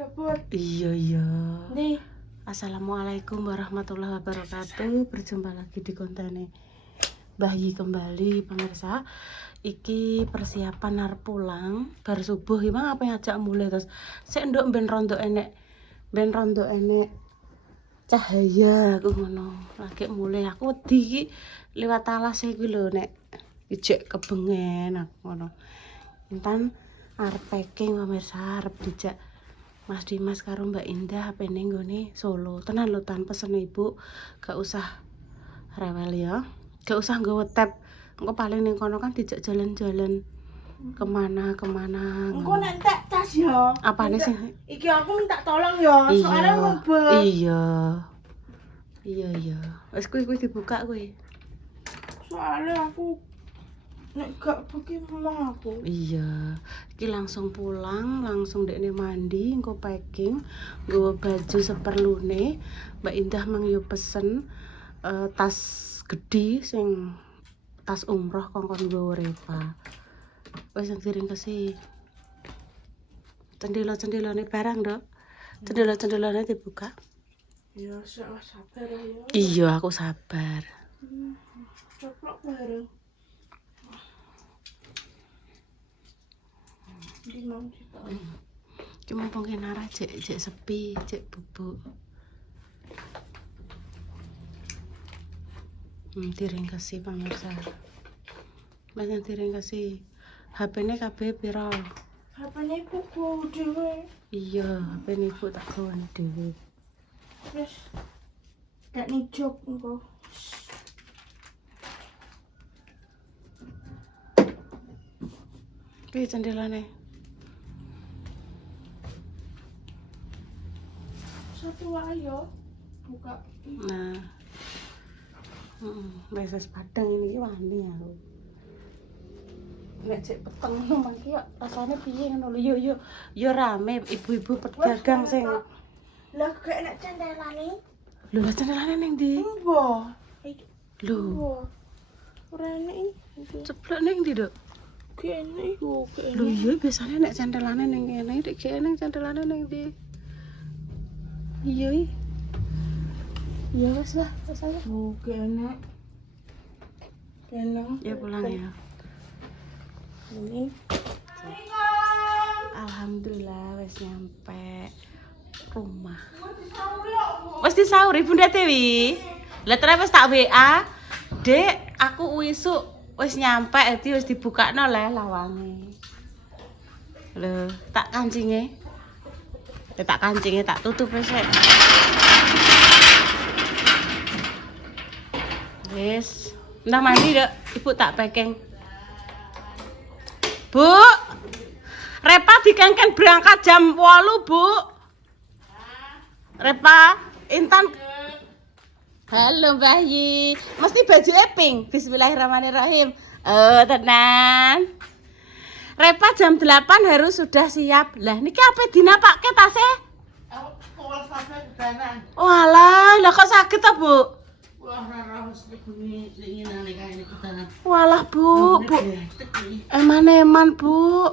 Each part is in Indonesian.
Dapur. Iya iya. Nih. Assalamualaikum warahmatullahi wabarakatuh. Berjumpa lagi di konten Bayi kembali pemirsa. Iki persiapan arep pulang bar subuh iki Bang apa ngajak mulai terus sik nduk ben rondo enek cahaya aku ngono. Lagi mulai aku wedi iki liwat alas iki lho nek ijek kebengen aku ngono. Intan arep packing pemirsa arep dijak Mas Dimas karo Mbak Indah apa ning nggone Solo. Tenan lho tan pesen ibu. Gak usah rewel ya. Gak usah nggawa tab. Engko paling ning kono kan dijak jalan-jalan kemana. Engko nek entek tas ya. Apane sih? Iki aku minta tolong ya, soalnya rubet. Iya. Wis kuwi dibuka kuwi. Soalnya aku nek gak pergi memang aku. Iya. Iki langsung pulang, langsung dekne mandi, engko packing, nggawa baju seperlune. Mbak Indah mang yo pesen tas gede sing tas umroh kongkon nggawa Reva. Wis ngiring kesi. Cendela-cendelane barang, Dok. Cendela-cendelane dibuka. Ya, sabar ya. Iya, aku sabar. Coplok bareng. Di mau kita. Cuma mungkin arah cek sepi, cek bubuk. Tiring kasih pemirsa. Banyak tiring kasih. HP-ne kabeh piro? HP-ne ibuku dhewe. Iya, HP-ne ibu tak gawan dhewe. Terus gak nijok engko. Kuwi cendelane. Satu ayo buka. Nah. Wis padang ini wani aku. Nek cek peteng ngono mangki kok rasane piye ngono lho. Yo rame ibu-ibu pedagang sing. Lah gak enak cendelane. Lho lah cendelane ning ndi? Mbah. Lho, ora enak iki. ceplok ning ndi, Dok? Gak enak iku, gak Lho enak. iya biasane nek cendelane ning kene, nek gak enak cendelane ning ndi? Iya iki. Ya wis lah, wis ayo. Oh, gak enak. Gak enak. Ya pulang ya. Ini. Alhamdulillah wis nyampe rumah. Wis disauri Bunda Dewi. Lah terus wis tak WA. Dek, aku wisuk wis nyampe dadi wis dibukakno le lawange. Lho, tak kancinge. Tak kancinge tak tutup wis. Wis. Ndah mandi, Dok. Ibu tak packing. Bu. Repa dikengken berangkat jam 8, Bu. Repa, Intan. Halo Bayi. Mesti baju pink. Bismillahirrahmanirrahim. Oh, tenan. Repa jam 8 harus sudah siap. Lah niki apa dinapake tase? Aku keluar sampai ke kanan. Walah, lah kok sakit ta, Bu? Wah, rara mesti bunyi keinginan nih kayak ke kanan. Walah, Bu. Eman-eman, Bu.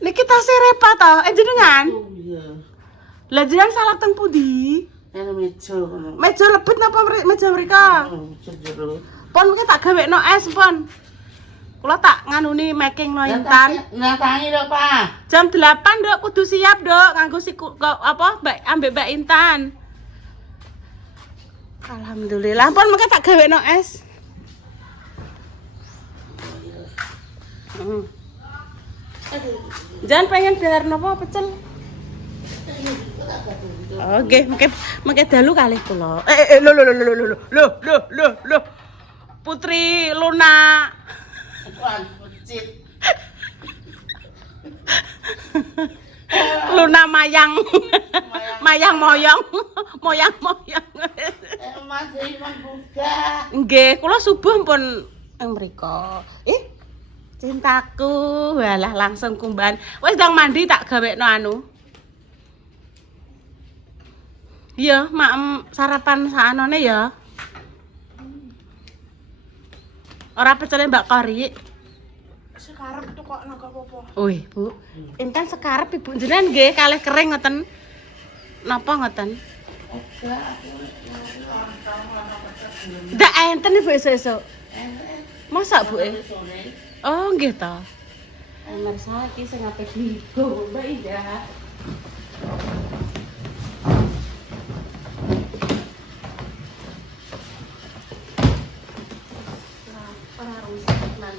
Niki tase Repa ta? Jenengan? Oh iya. Lah jenengan salah teng pundi? Ana meja kono. Meja lebet napa meja mrika? Meja jero. Pon mungkin tak gawekno es, Pon. Kula tak nganuni making no Intan. Nah, tangi lho, Pak. Jam 8, Dok, kudu siap, Dok, nganggo apa ambek Mbak Intan. Alhamdulillah, pon mengke tak gawekno es. Jangan pengen dahar napa pecel. Oke, mengke dalu kalih kula. Lho. Putri Luna. Wan, pucit. Luna mayang moyong. Mas Iman buka. Nggih, kula subuh pun ing mriko. Cintaku, walah langsung kumbahan. Wis ndang mandi tak gawekno anu. Iya, maem sarapan saanone ya. Ora pecele Mbak Kori. sekarang itu kok nggak apa-apa. Wih, Bu. Intan sekarep Ibu jenengan nggih kalih kering ngoten. Napa ngoten? Enggak, aku orang tahu lama kerja. Ndak enten Ibu esuk-esuk. Masa Bu Sore. Oh, nggih ta. Pemirsa iki sing ape digo, Mbak Ida. Ora rusak nang.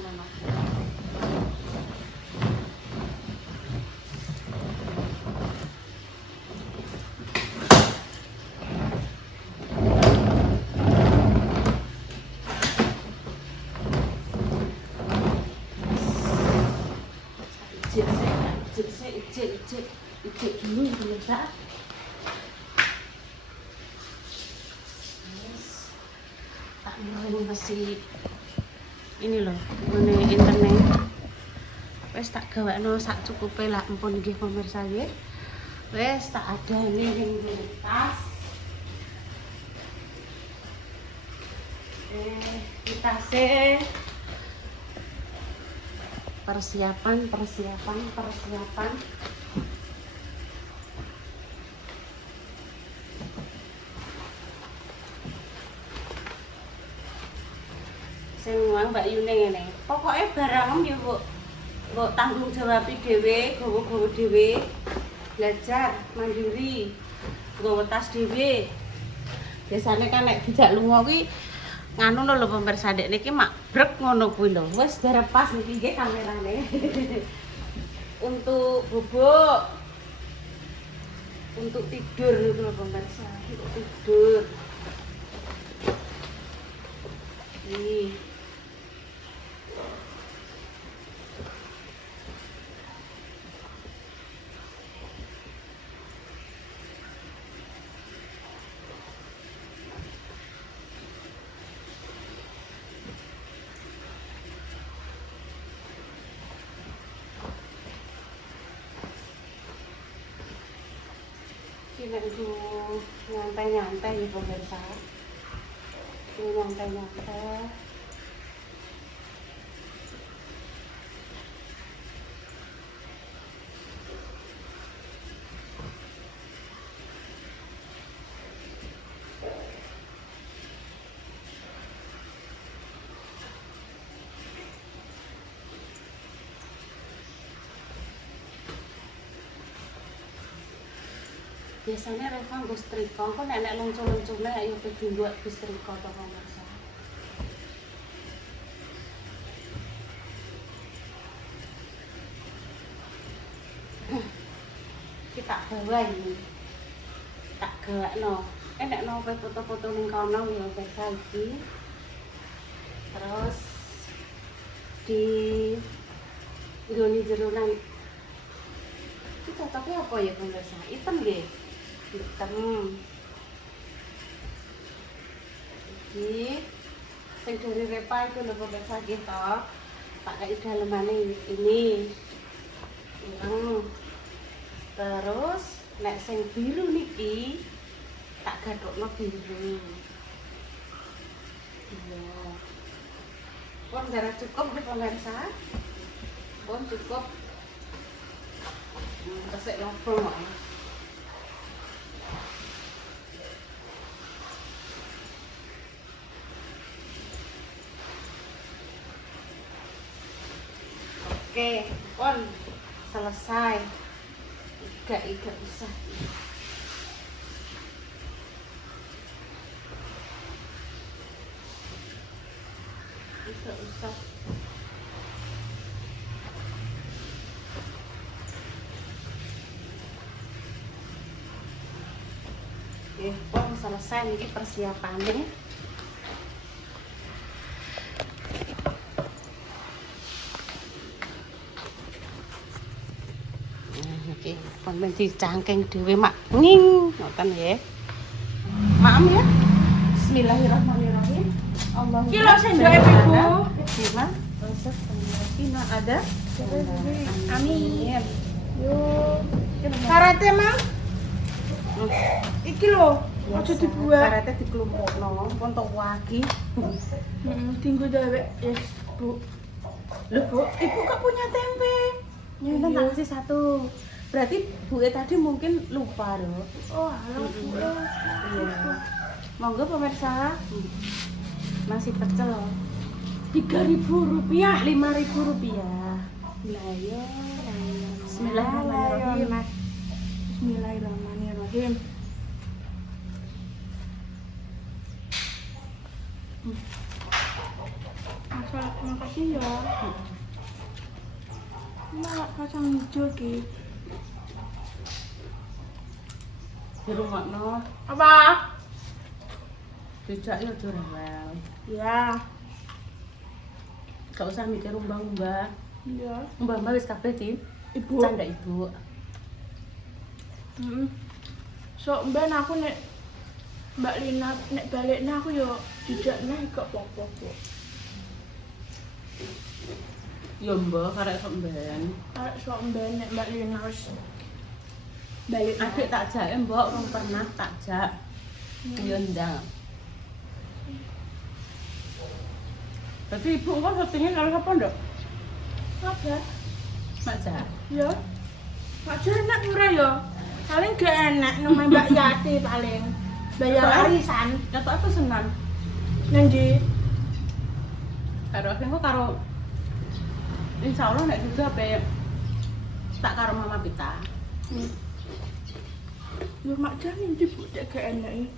Ijek dulu pemirsa. Tak mau masih ini loh, ngene internet. Wes tak gawekno sak cukupe lah ampun nggih pemirsa nggih. Wes tak adani ning tas. Kita persiapan. Sing wong Mbak Yune ngene. Pokoke barang ya mbok tanggung jawab dhewe, gowo-gowo dhewe. Belajar mandiri. Nggawa tas dhewe. Biasane kan nek dijak lunga kuwi nganu lho pemirsa ndek niki mak brek ngono kuwi lho. Wis direpas niki nggih kamerane. Untuk bubuk. Untuk tidur niku lho pemirsa, untuk tidur. Nih. Ini nyantai-nyantai ya pemirsa. Ini nyantai-nyantai. Biasanya Reva nggo setrika, kok nek luncu-luncune ayo kedua ke setrika to pemirsa. Kita bawa ini. Tak gawakno. Nek no foto-foto ning kono ya pemirsa iki. Terus di nggone jero nang iki cocoknya apa ya pemirsa? Hitam nggih. Hitam. Iki sing dari Repa itu lho pemirsa nggih to. Tak kei dalemane ini. Terus nek sing biru niki tak gathukno biru. Iya. Pun darah cukup nggih pemirsa. Pun cukup. Kesek lobong kok. Oke, pun selesai. Iga usah. Iga usah. Oke, pun selesai ini persiapannya. Oke, pun dicangkeng dhewe mak nging ngoten nggih. Maaf ya. Bismillahirrahmanirrahim. Allahumma Kilo sendoke Ibu. Gimana? Ini ada. Amin. Yuk. Karate, Mang. Iki lho, aja dibuat. Karate dikelompokno, pun tok wagi. Tinggu dewek, yes, Bu. Loh, Bu, Ibu kok punya tempe? Ya, Intan tak kasih satu. Berarti Bu tadi mungkin lupa loh. Oh, halo Bu. Iya. Monggo pemirsa. Nasi pecel loh. 3.000 rupiah. 5.000 rupiah. Lah yo. Bismillahirrahmanirrahim. Bismillahirrahmanirrahim. Makasih ya. Nah, kacang hijau ki. Di rumah no. Apa? Dijak ya aja rewel. Ya. Gak usah mikir umbah-umbah. Iya. Umbah-umbah wis kabeh, Tim. Ibu. Canda Ibu. So ben aku nek Mbak Lina nek baliknya aku yo dijaknya kok popo-popo. Ya mbah karek sok mben. Arek sok ben nek Mbak Lina wis balik Adik tak jake mbok rong pernah tak jak. Ya ndang. Tapi Ibu kok syutingnya kalau siapa ndok? Apa? Mak Jak. Ya. Aja enak ora ya. Paling gak enak nama Mbak Yati paling. Bayar arisan Kata aku senang. nang ndi? Karo aku karo insyaallah nek juga ape tak karo Mama Pita. Lu mak jan ndi Bu dek gak enak iki.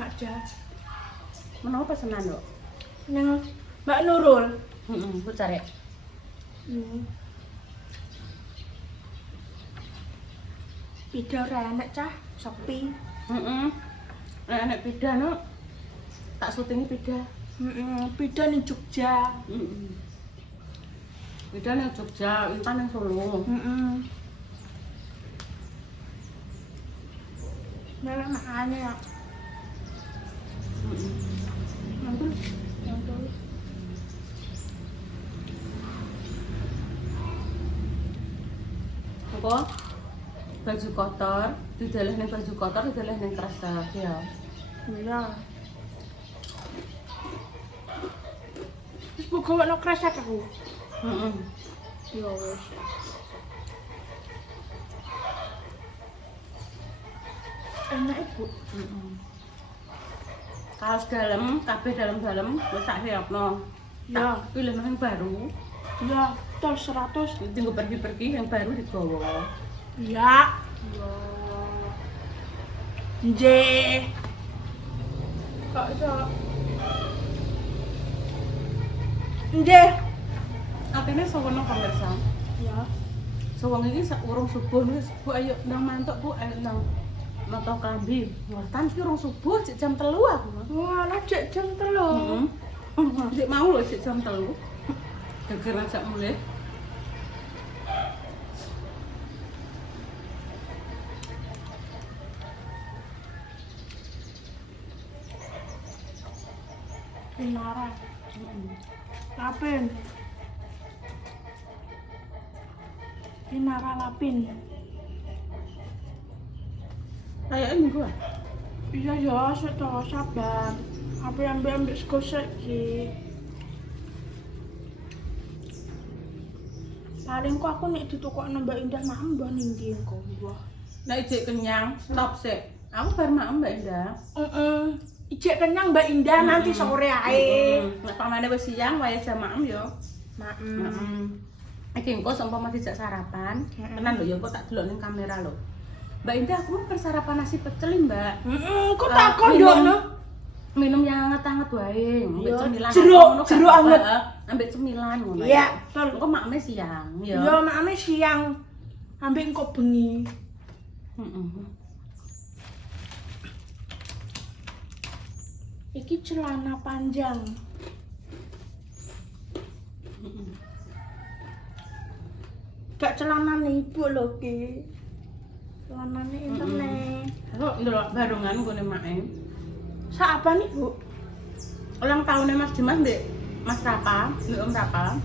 Mak jan. Menapa pesenan, Nduk? Nang Mbak Nurul. Bu cari. Pida ora enak cah, sepi. Nek pida no tak syutingi pida. Pida ning Jogja. Pida ning Jogja, Intan ning Solo. Malah makanya ya. Mantul. Mantul. Apa? Baju kotor, dideleh ning baju kotor, dideleh ning kresek ya. Iya. Wis buka ono kresek aku. Ya wis. Enak Ibu. Kaos dalam, kabeh dalam-dalam wis tak siapno. Ya, Pilih yang baru, ya, tol 100. tinggal pergi-pergi yang baru digawa. Ya. Ya. Nje. Kok iso? Nje. Atene sawono pemirsa. Ya. Sewang iki urung subuh wis Bu ayo nang mantuk Bu ayo nang noto klambi. Watan ki urung subuh cek jam 3 aku. Wah, lah cek jam 3. Cek mau lho cek jam 3. Geger ajak mulai. Pinara. Lapin. Pinara lapin. Kayak ini gua. Iya ya, seto sabar. Apa yang ambil skosek ki. Paling kok aku nek ditukokno Mbak Indah mak mbah ning ndi engko mbah. Nek ijek kenyang, stop sik. Aku bar mak Mbak Indah. Ijek kenyang Mbak Indah nanti sore ae. Nek pamane wis siang wae jam maem yo. Maem. Iki engko seumpama dijak sarapan, tenan lho ya kok tak delok ning kamera lho. Mbak Indah aku mau bersarapan nasi pecel, Mbak. Kok tak kondokno? Minum yang hangat-hangat wae, ambek cemilan. Jeruk anget. Ambek cemilan ngono. Iya, betul. Engko makne siang, ya. Iya, makane siang. Ambek engko bengi. Iki celana panjang. Gak celanane ibu lho ki. Celanane intene. Kok ndelok barongan nggone make. Sak apa nih, Bu? Ulang tahunnya Mas Dimas Ndek Mas Rapa, Ndek Om Rapa.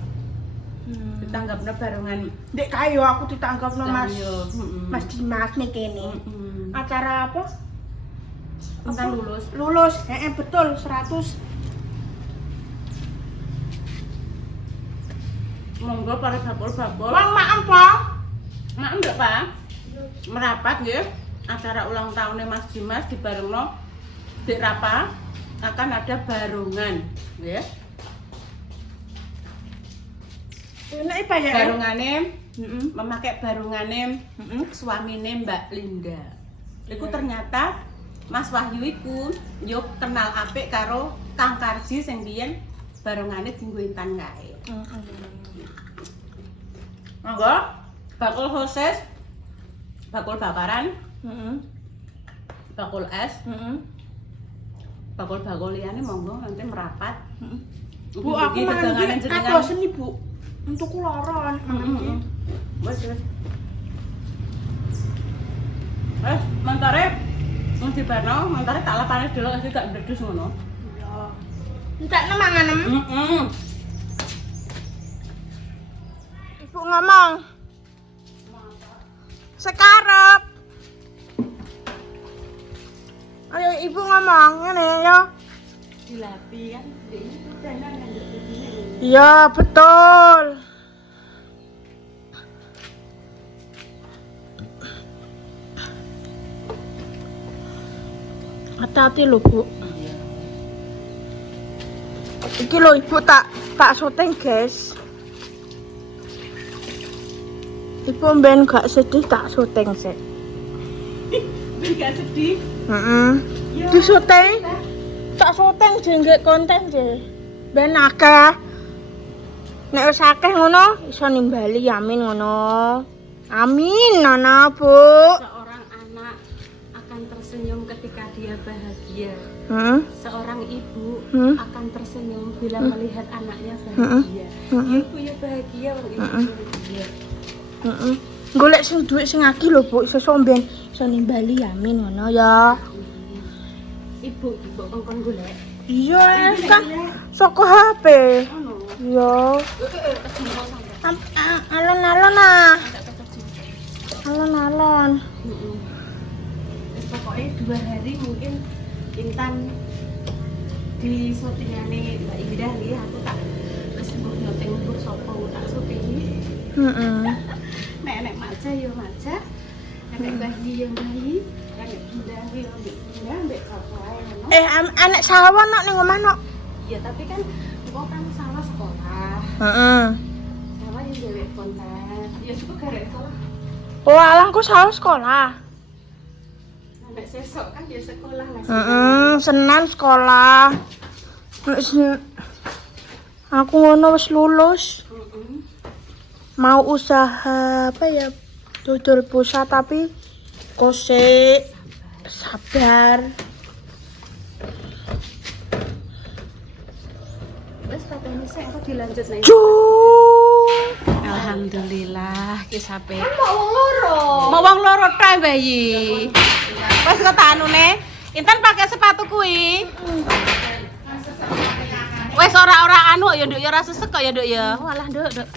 Ditanggapna barongan. Dek kae yo aku ditanggapno Mas. Mas Mas Dimas nih kene. Acara apa? Tentang lulus. Lulus. Betul 100. Monggo para bakul-bakul. Wong mak apa? Mak ndak, Pak? Merapat nggih. Acara ulang tahunnya Mas Dimas di Barengno Dik Rapa akan ada barungan, nggih. Enak apa ya? Barungane Heeh. memakai barungane suamine Mbak Linda. Iku ternyata Mas Wahyu iku yo kenal apik karo Kang Karji sing biyen barungane dienggo Intan kae. Monggo bakul sosis, bakul bakaran, Heeh. bakul es, Heeh. bakul-bakul liyane monggo nanti merapat. Bu, aku mangan iki kadosen nih, Bu. Untuk kuloron. Wes. Wes, mentare mung dibarno, mentare tak lapane delok iki gak ndedus ngono. Iya. Entek nemangan em. Ibu ngomong. Sekarep. Ayo ibu ngomong ngene ya. Dilapi kan ini tenan kan ndek begini. Iya, betul. Hati-hati lho, Bu. Iki lho Ibu tak syuting, guys. Ibu mben gak sedih tak syuting sih. Ben gak sedih. Heeh. Di syuting. Tak syuting jenggek konten je. Ben akeh. Nek wis akeh ngono iso nimbali amin ngono. Amin Nana, Bu. Seorang anak akan tersenyum ketika dia bahagia. Seorang ibu akan tersenyum bila melihat anaknya bahagia. Ibu ya bahagia, wong ibu bahagia. Heeh. Golek sing dhuwit sing akeh lho, Bu. Iso somben iso nimbali amin ngono ya. Ibu kongkon golek. Iya, kan saka HP. Ono. Iya. Alon-alon ah. Alon-alon. Pokoknya 2 hari mungkin Intan di syutingane Mbak Indah nih, aku tak wis mbok nyuting sapa tak syutingi. Nek maca yo maca, nek bayi yo bayi, nek Indah yo Indah, mbek apa ae ngono. Anak sawah nok ning omah nok. Iya, tapi kan kok kan salah sekolah. Heeh. Salah yang dewek konten. Ya cukup garek salah. Oh, alah kok sawah sekolah. Nek sesok kan dia sekolah lah. Senin sekolah. Aku ngono wis lulus. Mau usaha apa ya? Dodol pulsa tapi kose sabar. Wes katanya sih aku dilanjut nih. Alhamdulillah kisah pe. Mau wong loro. Mau wong loro ta bayi. Wes kok tak anune. Intan pakai sepatu kuwi. Wes ora anu ya Nduk ya ora sesek kok ya Nduk ya. Walah Nduk.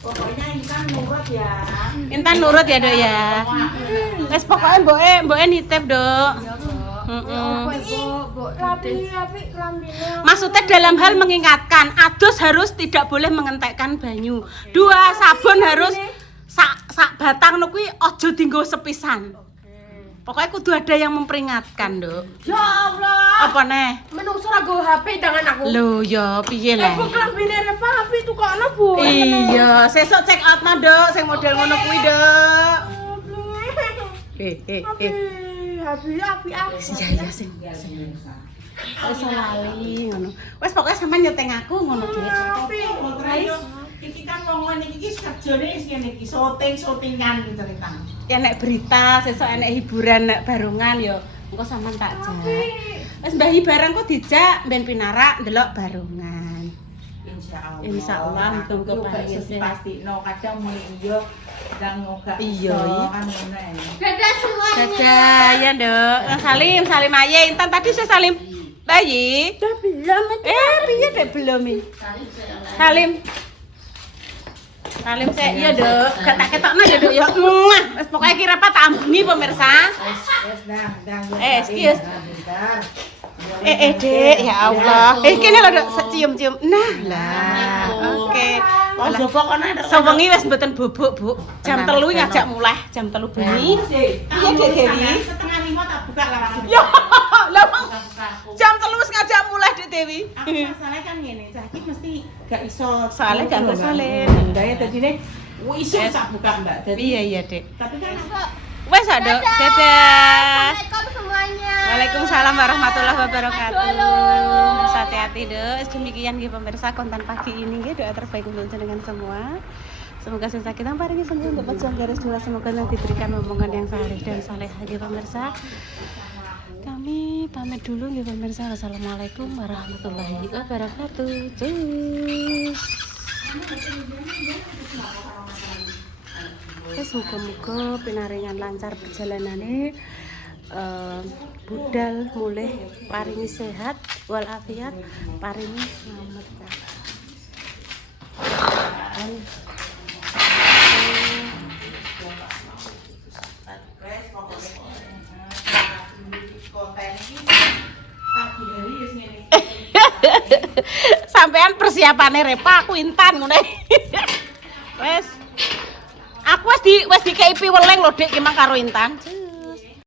Pokoknya Intan nurut ya. Intan nurut ya Nduk ya. Wes pokoknya mboke nitip Nduk. Rapi kelambine. Maksudnya dalam hal mengingatkan, adus harus tidak boleh mengentekkan banyu. 2 sabun harus sak batang kuwi aja dienggo sepisan. Pokoknya kudu ada yang memperingatkan, Nduk. Ya Allah. Apa neh? Menungso ra go HP tangan aku. Lho ya piye lah. Bu kelambine Reva HP tukokno, Bu. Iya, sesuk check out Nduk sing model ngono kuwi, Nduk. Api. Iya sing. Wis lali ngono. Wis pokoke sampean nyeteng aku ngono ki. Iki kan wong iki kerjane wis ngene iki, syuting-syutingan cerita. Ya nek berita, sesuk enek hiburan nek barungan ya engko sampean tak jak. Wis mbahi barang kok dijak ben pinarak ndelok barungan. Insyaallah tunggu paling Pastikno kadang muni iya dan gak Iya, kan ngono. Dadah semuanya. Dadah ya, Nduk. Salim aye. Intan tadi saya salim bayi. Udah belum Piye dek belum iki? Salim sik ya, Nduk. Gak tak ketokno ya, Nduk ya. Muah. Wis pokoke kira apa tak ambungi pemirsa. Wes ndang. Iki wis. Dek, ya Allah. Kene lho, Dek, cium-cium. Nah, lah. Oke. Oh, pokoknya ada Sewengi wis mboten bubuk, Bu. Jam 3 ngajak mulai, jam 3 bengi. Iya, Dek Dewi. setengah 5 tak buka lawang. Ya, lah jam 3 wis ngajak mulai, Dek Dewi. Aku masalahnya kan ngene, sakit mesti gak iso. Soalnya gak iso salin. Daya tadi nih, iso tak buka Mbak. Jadi Iya, Dek. tapi kan Wes, Dok. Dadah. Assalamualaikum semuanya. Waalaikumsalam warahmatullahi wabarakatuh. Hati-hati, Dok. Demikian nggih pemirsa konten pagi ini nggih, doa terbaik untuk jenengan semua. Semoga sing sakit paringi sembuh untuk pejuang garis juang, semoga diberikan omongan yang saleh dan salehah nggih pemirsa. Kami pamit dulu nggih pemirsa. Wassalamualaikum warahmatullahi wabarakatuh. Cus. Muga-muga pinaringan lancar perjalanane, budal mulih paringi sehat walafiat, paringi selamat. Sampean persiapane Repa, aku Intan ngono. Wes. Aku wis dikei piweleng lho Dik, ki mang karo Intan.